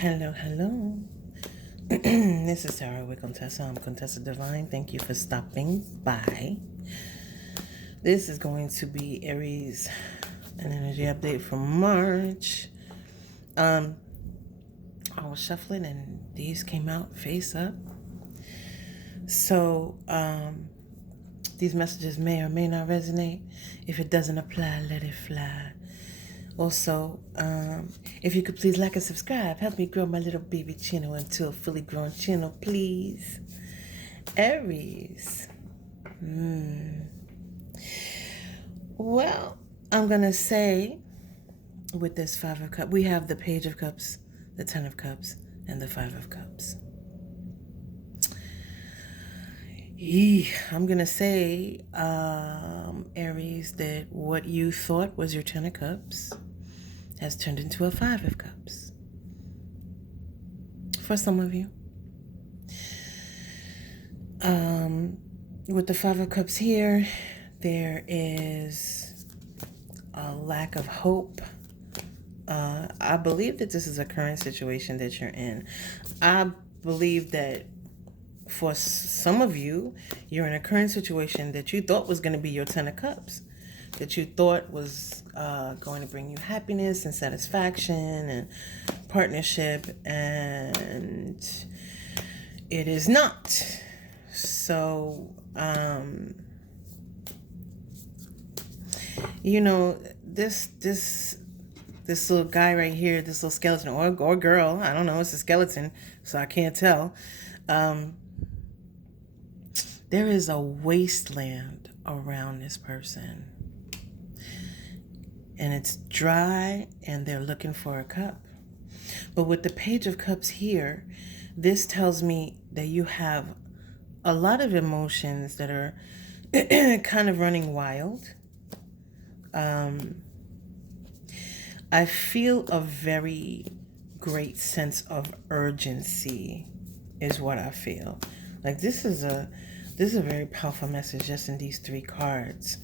Hello, hello. This is Sarah with Contessa. I'm Contessa Divine. Thank you for stopping by. This is going to be Aries, an energy update for March. I was shuffling and these came out face up. So, these messages may or may not resonate. If it doesn't apply, let it fly. Also, if you could please like and subscribe, help me grow my little baby channel into a fully grown channel, please. Aries. Well, I'm going to say with this Five of Cups, we have the Page of Cups, the Ten of Cups, and the Five of Cups. I'm going to say, Aries, that what you thought was your Ten of Cups has turned into a Five of Cups. For some of you. With the Five of Cups here, there is a lack of hope. I believe that this is a current situation that you're in. I believe that for some of you, you're in a current situation that you thought was going to be your Ten of Cups, that you thought was going to bring you happiness and satisfaction and partnership, and it is not. So, this little guy right here, this little skeleton or girl, I don't know, it's a skeleton, so I can't tell. There is a wasteland around this person. And it's dry, and they're looking for a cup. But with the Page of Cups here, this tells me that you have a lot of emotions that are kind of running wild. I feel a very great sense of urgency is what I feel. Like this is a very powerful message just in these three cards.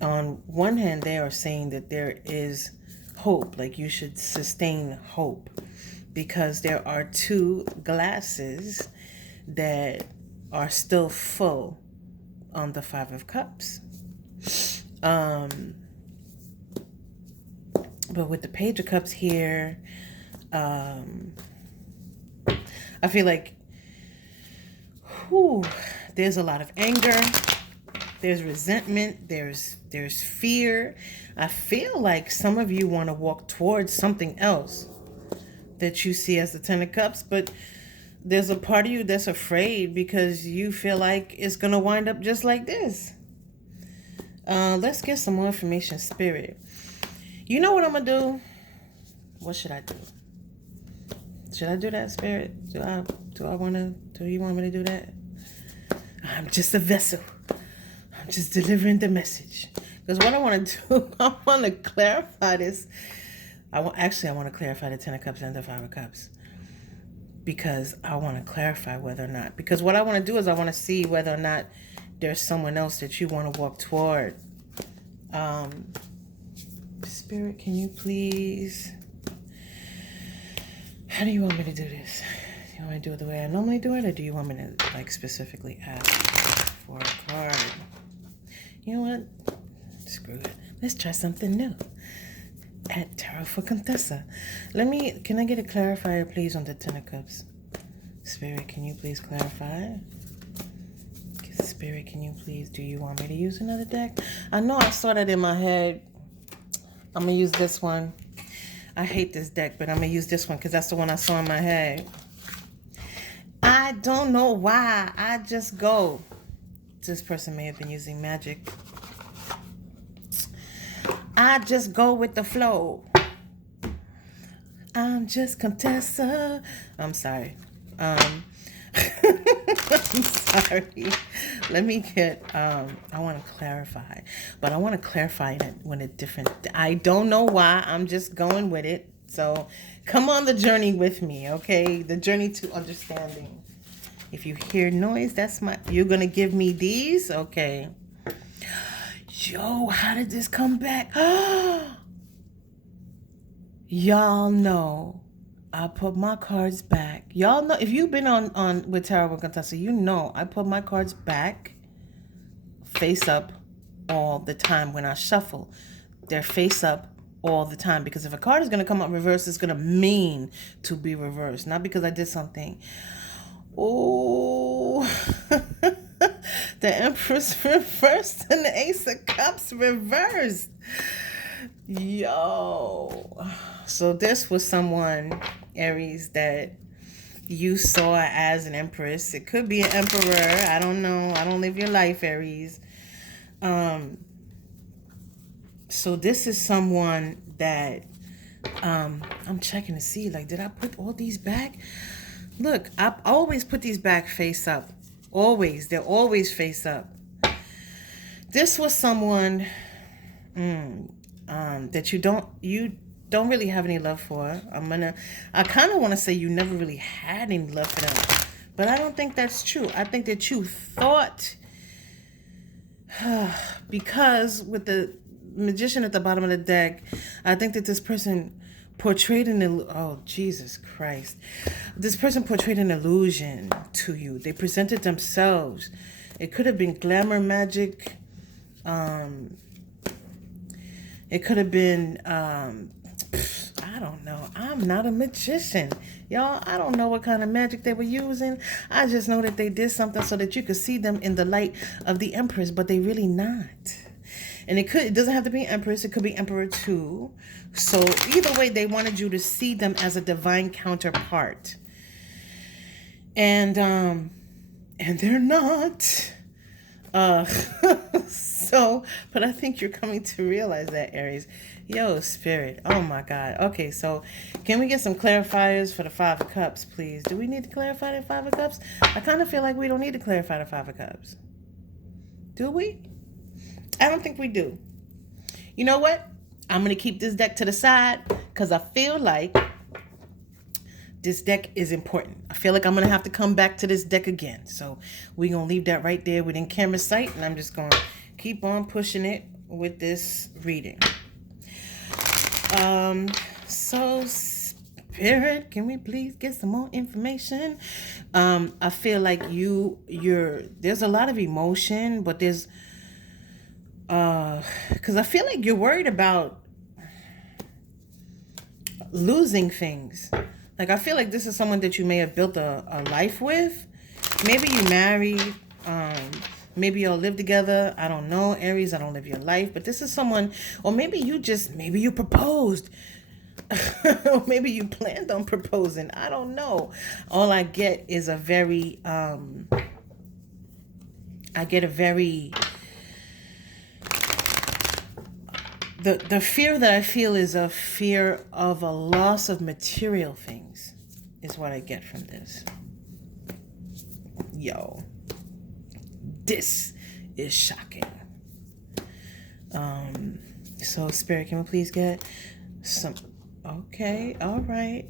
On one hand, they are saying that there is hope, like you should sustain hope, because there are two glasses that are still full on the Five of Cups. But with the Page of Cups here, I feel like there's a lot of anger, there's resentment, there's fear. I feel like some of you want to walk towards something else that you see as the Ten of Cups, but there's a part of you that's afraid because you feel like it's going to wind up just like this. Let's get some more information, Spirit. You know what I'm going to do? What should I do? Should I do that, Spirit? Do you want me to do that? I'm just a vessel. I'm just delivering the message. Because what I want to do, I want to clarify this. I want to clarify the Ten of Cups and the Five of Cups. Because I want to clarify whether or not. Because what I want to do is I want to see whether or not there's someone else that you want to walk toward. Spirit, can you please... How do you want me to do this? Do you want me to do it the way I normally do it? Or do you want me to like specifically ask for a card? You know what? Screw it. Let's try something new. At Tarot for Contessa. Can I get a clarifier, please, on the Ten of Cups? Spirit, can you please clarify? Spirit, can you please, do you want me to use another deck? I know I saw that in my head. I'm going to use this one. I hate this deck, but I'm going to use this one because that's the one I saw in my head. I don't know why. I just go. This person may have been using magic. I just go with the flow. I'm just Contessa. I'm sorry. I'm sorry. Let me get, I want to clarify. But I want to clarify it when a different, I don't know why. I'm just going with it. So come on the journey with me, okay? The journey to understanding. If you hear noise, you're going to give me these? Okay. Yo, how did this come back? Y'all know I put my cards back. Y'all know, if you've been on with Tarot with Contessa, you know I put my cards back face up all the time when I shuffle. They're face up all the time, because if a card is going to come up reversed, it's going to mean to be reversed, not because I did something. Oh, the Empress reversed and the Ace of Cups reversed. Yo. So this was someone, Aries, that you saw as an Empress. It could be an Emperor. I don't know. I don't live your life, Aries. So this is someone that I'm checking to see, like, did I put all these back? Look, I always put these back face up. Always. They're always face up. This was someone that you don't really have any love for. I kind of want to say you never really had any love for them, but I don't think that's true. I think that you thought, because with the Magician at the bottom of the deck, I think that this person portrayed Jesus Christ. This person portrayed an illusion to you. They presented themselves. It could have been glamour magic. It could have been, I don't know. I'm not a magician. Y'all, I don't know what kind of magic they were using. I just know that they did something so that you could see them in the light of the Empress, but they really not. And it doesn't have to be Empress. It could be Emperor too. So either way, they wanted you to see them as a divine counterpart. And they're not. So, but I think you're coming to realize that, Aries. Yo, Spirit. Oh my God. Okay, so can we get some clarifiers for the Five of Cups, please? Do we need to clarify the Five of Cups? I kind of feel like we don't need to clarify the Five of Cups. Do we? I don't think we do. You know what? I'm going to keep this deck to the side because I feel like this deck is important. I feel like I'm going to have to come back to this deck again. So we're going to leave that right there within camera sight, and I'm just going to keep on pushing it with this reading. So Spirit, can we please get some more information? I feel like there's a lot of emotion, but there's because I feel like you're worried about losing things. Like, I feel like this is someone that you may have built a life with. Maybe you married. Maybe y'all live together. I don't know, Aries. I don't live your life. But this is someone, or maybe you proposed. Or maybe you planned on proposing. I don't know. All I get is a very, the fear that I feel is a fear of a loss of material things is what I get from this. Yo, this is shocking. So Spirit, can we please get some? Okay, all right.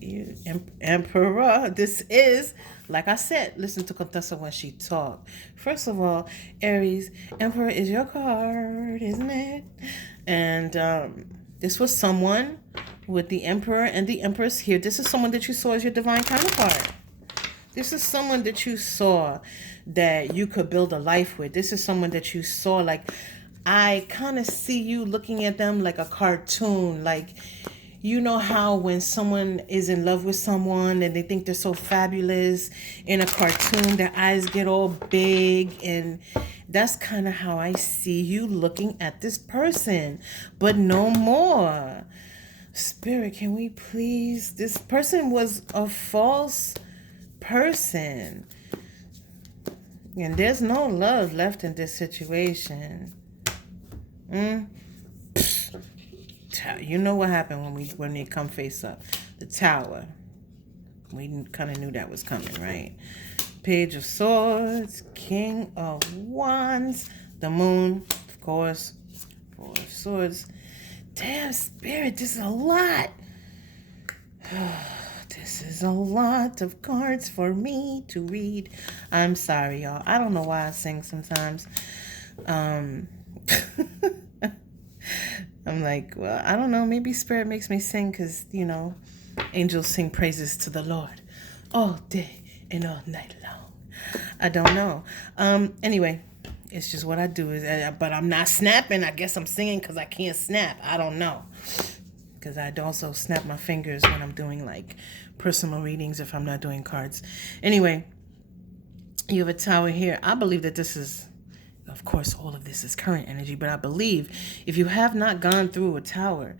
Emperor, this is, like I said, listen to Contessa when she talked. First of all, Aries, Emperor is your card, isn't it? And this was someone with the Emperor and the Empress here. This is someone that you saw as your divine counterpart. This is someone that you saw that you could build a life with. This is someone that you saw, like, I kind of see you looking at them like a cartoon. Like, you know how when someone is in love with someone and they think they're so fabulous in a cartoon, their eyes get all big, and that's kind of how I see you looking at this person, but no more. Spirit, can we please? This person was a false person, and there's no love left in this situation. You know what happened when they come face up? The Tower. We kind of knew that was coming, right? Page of Swords, King of Wands, the Moon, of course, Four of Swords. Damn, Spirit, this is a lot. This is a lot of cards for me to read. I'm sorry, y'all. I don't know why I sing sometimes. I'm like, well, I don't know. Maybe Spirit makes me sing because, angels sing praises to the Lord all day and all night long. I don't know. Anyway, it's just what I do. But I'm not snapping. I guess I'm singing because I can't snap. I don't know. Because I'd also snap my fingers when I'm doing like personal readings if I'm not doing cards. Anyway, you have a tower here. I believe that this is, of course, all of this is current energy, but I believe if you have not gone through a tower,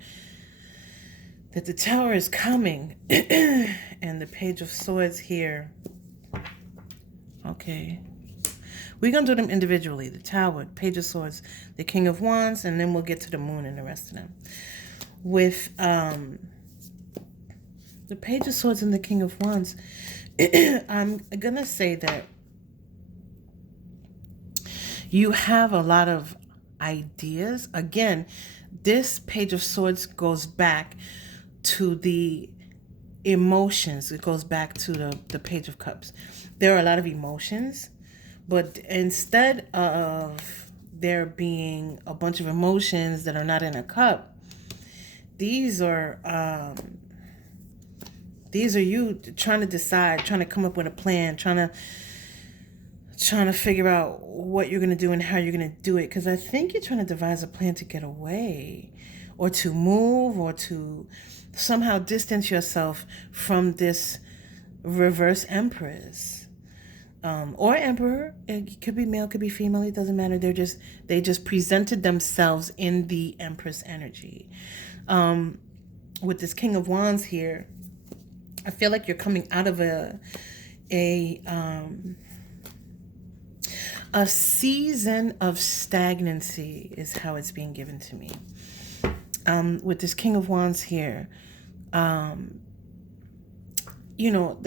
that the tower is coming. And the Page of Swords here. Okay. We're going to do them individually. The Tower, Page of Swords, the King of Wands, and then we'll get to the Moon and the rest of them. With the Page of Swords and the King of Wands, I'm going to say that you have a lot of ideas. Again, this Page of Swords goes back to the emotions. It goes back to the Page of Cups. There are a lot of emotions, but instead of there being a bunch of emotions that are not in a cup, these are you trying to decide, trying to come up with a plan, trying to figure out what you're going to do and how you're going to do it. Because I think you're trying to devise a plan to get away or to move or to somehow distance yourself from this reverse Empress or Emperor. It could be male, could be female. It doesn't matter. They just presented themselves in the Empress energy. With this King of Wands here, I feel like you're coming out of a season of stagnancy is how it's being given to me. With this King of Wands here, the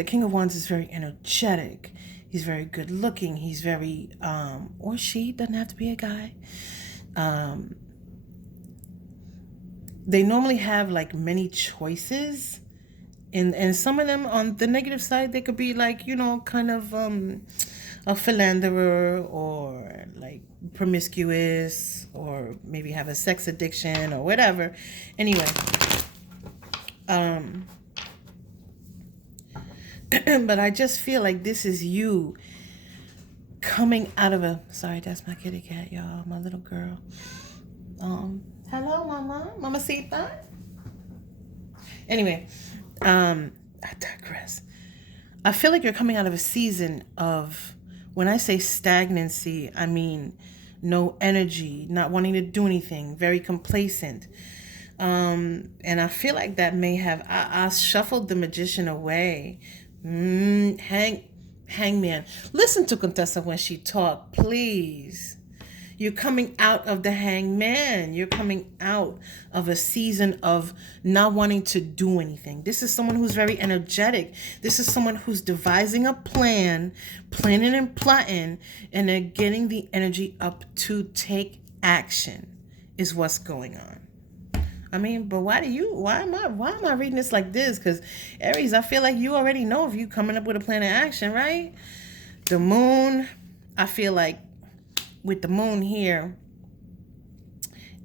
King of Wands is very energetic. He's very good looking. He's very, or she, doesn't have to be a guy. They normally have like many choices. And some of them on the negative side, they could be like, kind of a philanderer or like promiscuous or maybe have a sex addiction or whatever. Anyway, but I just feel like this is you coming out of sorry, that's my kitty cat, y'all, my little girl. Hello, Mama. Mamacita. Anyway, I digress. I feel like you're coming out of a season of, when I say stagnancy, I mean no energy, not wanting to do anything, very complacent. And I feel like that may have, I shuffled the Magician away. Hangman. Listen to Contessa when she talk, please. You're coming out of the Hangman. You're coming out of a season of not wanting to do anything. This is someone who's very energetic. This is someone who's devising a plan, planning and plotting, and they're getting the energy up to take action is what's going on. I mean, but why am I reading this like this? Because Aries, I feel like you already know if you coming up with a plan of action, right? The Moon, I feel like with the Moon here,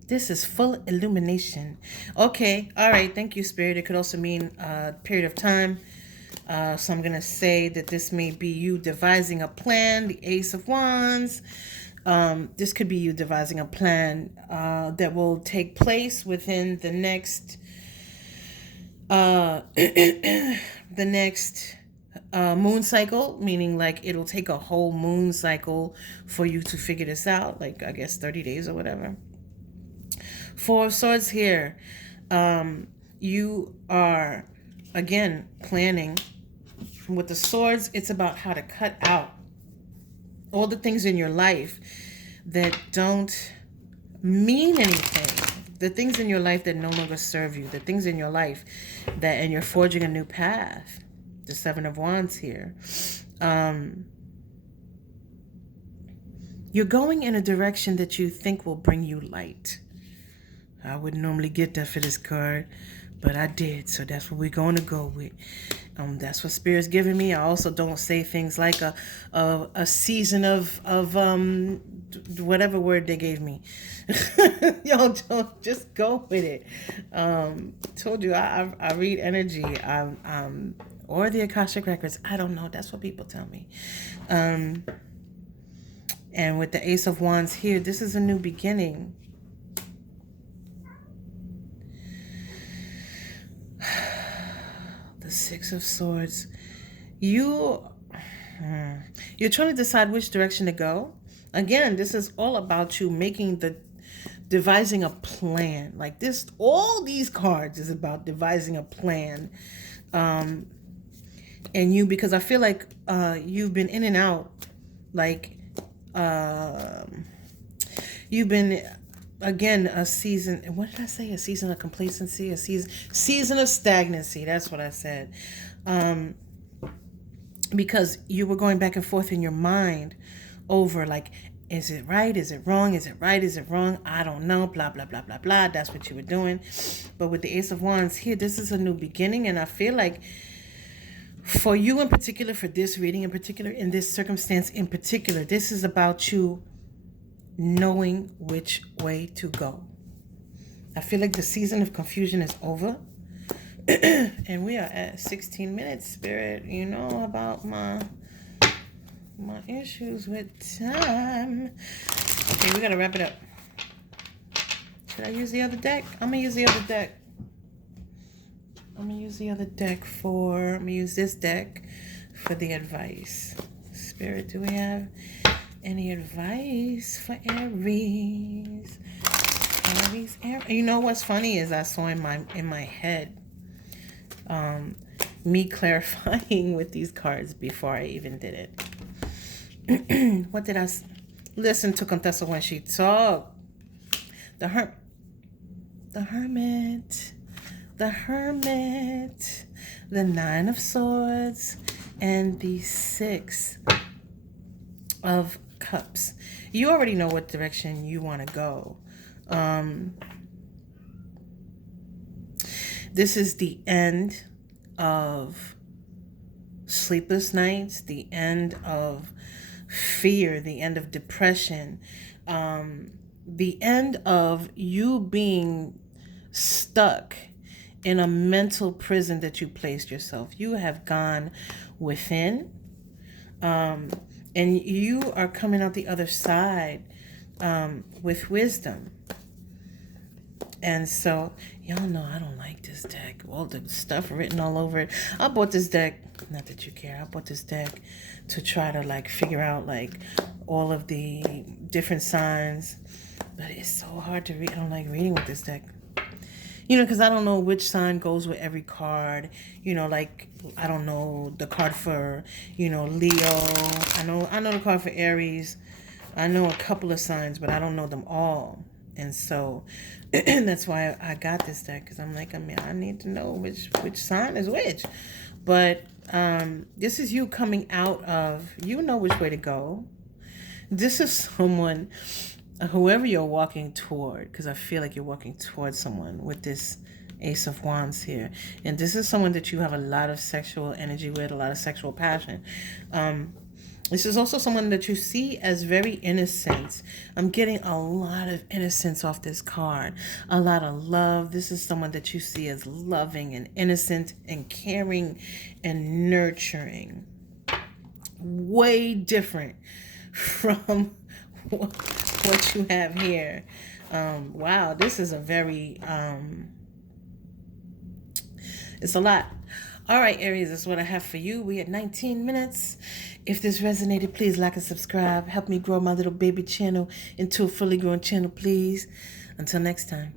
this is full illumination. Okay, all right, thank you, Spirit. It could also mean a period of time. So I'm going to say that this may be you devising a plan, the Ace of Wands. This could be you devising a plan that will take place within the next moon cycle, meaning like it'll take a whole moon cycle for you to figure this out, like I guess 30 days or whatever. Four of Swords here. You are, again, planning. With the swords, it's about how to cut out all the things in your life that don't mean anything. The things in your life that no longer serve you. The things in your life that, and you're forging a new path. The Seven of Wands here. You're going in a direction that you think will bring you light. I wouldn't normally get that for this card, but I did, so that's what we're going to go with. That's what Spirit's giving me. I also don't say things like a season of whatever word they gave me. Y'all don't just go with it. Told you I read energy. Or the Akashic records. I don't know. That's what people tell me. And with the Ace of Wands here, this is a new beginning. The Six of Swords. You're trying to decide which direction to go. Again, this is all about you devising a plan. Like this, all these cards is about devising a plan. And because I feel like you've been in and out. Like you've been, again, a season. What did I say? A season of complacency, a season of stagnancy. That's what I said. Because you were going back and forth in your mind over, like, is it right? Is it wrong? Is it right? Is it wrong? I don't know. Blah, blah, blah, blah, blah. That's what you were doing. But with the Ace of Wands here, this is a new beginning. And I feel like for you in particular, for this reading in particular, in this circumstance in particular, this is about you knowing which way to go. I feel like the season of confusion is over. And we are at 16 minutes, Spirit. You know about my issues with time. Okay, we gotta wrap it up. Should I use the other deck? I'm gonna use the other deck. I'm gonna use this deck for the advice. Spirit, do we have any advice for Aries? Aries. You know what's funny is I saw in my head me clarifying with these cards before I even did it. What did I listen to Contessa when she talked? The Hermit, the Nine of Swords, and the Six of Cups. You already know what direction you want to go. This is the end of sleepless nights, the end of fear, the end of depression, the end of you being stuck in a mental prison that you placed yourself. You have gone within, and you are coming out the other side with wisdom. And so, y'all know I don't like this deck. All the stuff written all over it. I bought this deck, not that you care, I bought this deck to try to, like, figure out, like, all of the different signs. But it's so hard to read. I don't like reading with this deck. You know, because I don't know which sign goes with every card. You know, like, I don't know the card for, Leo. I know the card for Aries. I know a couple of signs, but I don't know them all. And so that's why I got this deck, because I'm like, I need to know which sign is which. But this is you coming out of, you know which way to go. This is someone, whoever you're walking toward, because I feel like you're walking towards someone with this Ace of Wands here. And this is someone that you have a lot of sexual energy with, a lot of sexual passion. This is also someone that you see as very innocent. I'm getting a lot of innocence off this card. A lot of love. This is someone that you see as loving and innocent and caring and nurturing. Way different from what you have here. Wow, this is a very... it's a lot. All right, Aries, that's what I have for you. We had 19 minutes. If this resonated, please like and subscribe. Help me grow my little baby channel into a fully grown channel, please. Until next time.